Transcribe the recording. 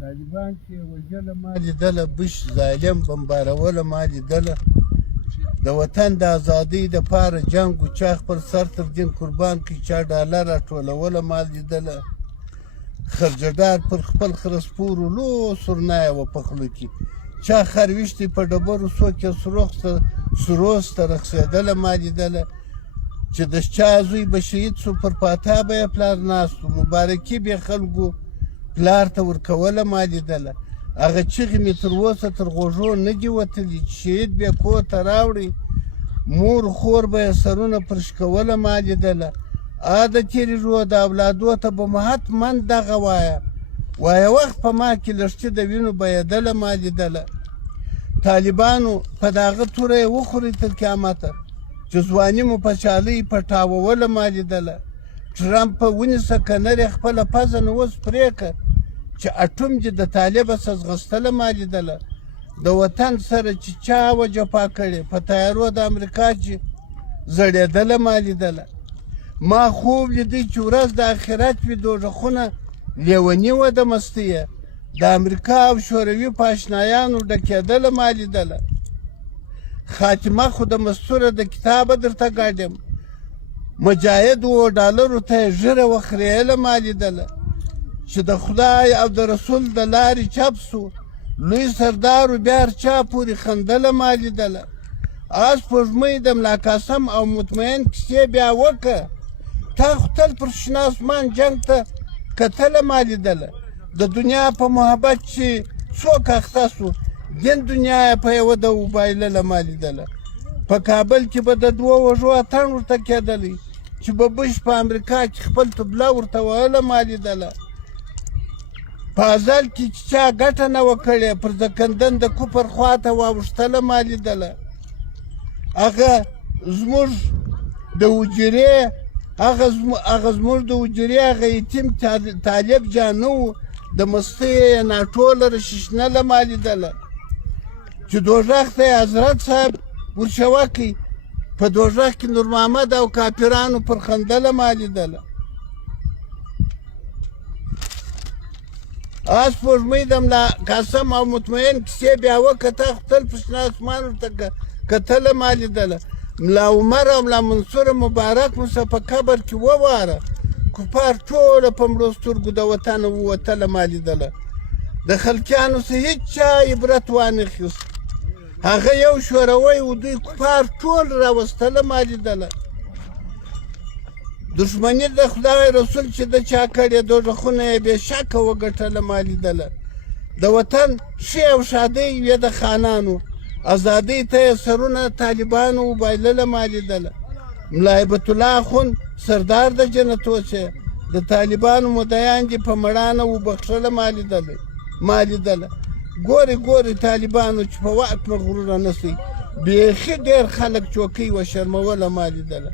طالبان چې وژله ما لیدله، بش ظالم بمباروله ما لیدله. د وطن د ازادۍ دپاره جنګ و، چا خپل سر تر دین قربان کړي، چا ډاله راټولوله ما لیدله. خرجدار پر خپل خرسپورو لو سورنایه وه په خوله کې، چا خر ویشتی په ډبرو څوک یې سروز ته رقصېدله ما لیدله. چې د چا زوی به شهید سو، پر پاتا به یې پلار ناست و، مبارکي به خلکو پلار ته ورکوله ما لیدله. هغه چغې مې تر اوسه تر غوږو نه دي وتلي چې شهید بیا کور ته راوړئ، مور خور به یې سرونه پرشکوله ما لیدله. د تېرې ژوه د اولادو ته به مو حتما دغه وایه وخت په ما کې لښتي د وینو بهېدله ما لیدله. طالبانو په دغه توره یې وخورئ تر قیامته، چې ځواني مو په چالۍ پټاووله ما لیدله. ټرمپ په ونیسه کنر یې خپله پزه نو اوس پرې کړه، چې اټوم دې د طالبه سزغستله ما لیدله. د وطن سره چې چا وه جفا کړې، په تیارو د امریکا چې زړېدله ما لیدله. ما خوب لیدی چې ورځ د آخرت وي، دوږخونه لیوني وه د مستیه، د امریکا او شوروي په اشنایانو ډکېدله ما لیدله. خاتمه خو د مستوره د کتابه درته ګاډیم، مجاهد و ډالرو ته یې ږیره وخریېله ما لیدله. چې د خدای او د رسول د لارې چپ سو، لوی سردارو بیا هر چا پورې خندله ما لیدله. آس سپوږمۍ د ملا قاسم او مطمئن کیسې بیا وکړه، تا خو تل پر شنه اسمان جنګ ته کتله ما لیدله. د دنیا په محبت چې څوک اخته سو، دین دنیا یې په یوه د وبایلله ما لیدله. په کابل کې به د دوو وژو اتڼ ورته کېدلی، چې به بش په امریکا کې خپل تبله ورته وهله ما لیدله. په ازل کې چې چا ګټه نه وه کړې، پر زکندن د کفر خواته واوښتله ما لیدله. هغه زموږ د حجرې هغه یتیم طالب جانه و، د مستۍ یې ناټوله رششنله ما لیدله. چې دوږخ ته یې حضرت صاحب ورشوکئ، په دوږخ کې نور محمد او کافرانو پر خندله ما لیدله. سپوږمۍ د ملا قاسم او مطمئن کیسې بیا وکړه، تا خو تل په شنه اسمان ورته کتله ما لیدله. ملا عمر او ملا منصور مبارک مو څه په قبر کې وواره، کفار ټوله په مړو سترګو د وطنه ووتله ما لیدله. د خلکیانو څه هېڅ چا عبرت وانخیست، هغه یو شوروی و، دوی کفار ټول راوستله ما لیدله. دښمني د خدای رسول چې د چا کړې، دوږخونه یې بې شکه وګټله ما لیدله. د وطن ښې او ښادۍ وې د خانانو، ازادۍ ته یې سرونه طالبانو وبایلله ما لیدله. ملا هیبت الله اخوند سردار د جنت اوسې، د طالبانو مدعیان دې په مړانه وبخښله ما لیدله. ګورې طالبانو چې په واک مغروره نه سئ، بیخي ډېر خلک چوکۍ وشرموله ما لیدله.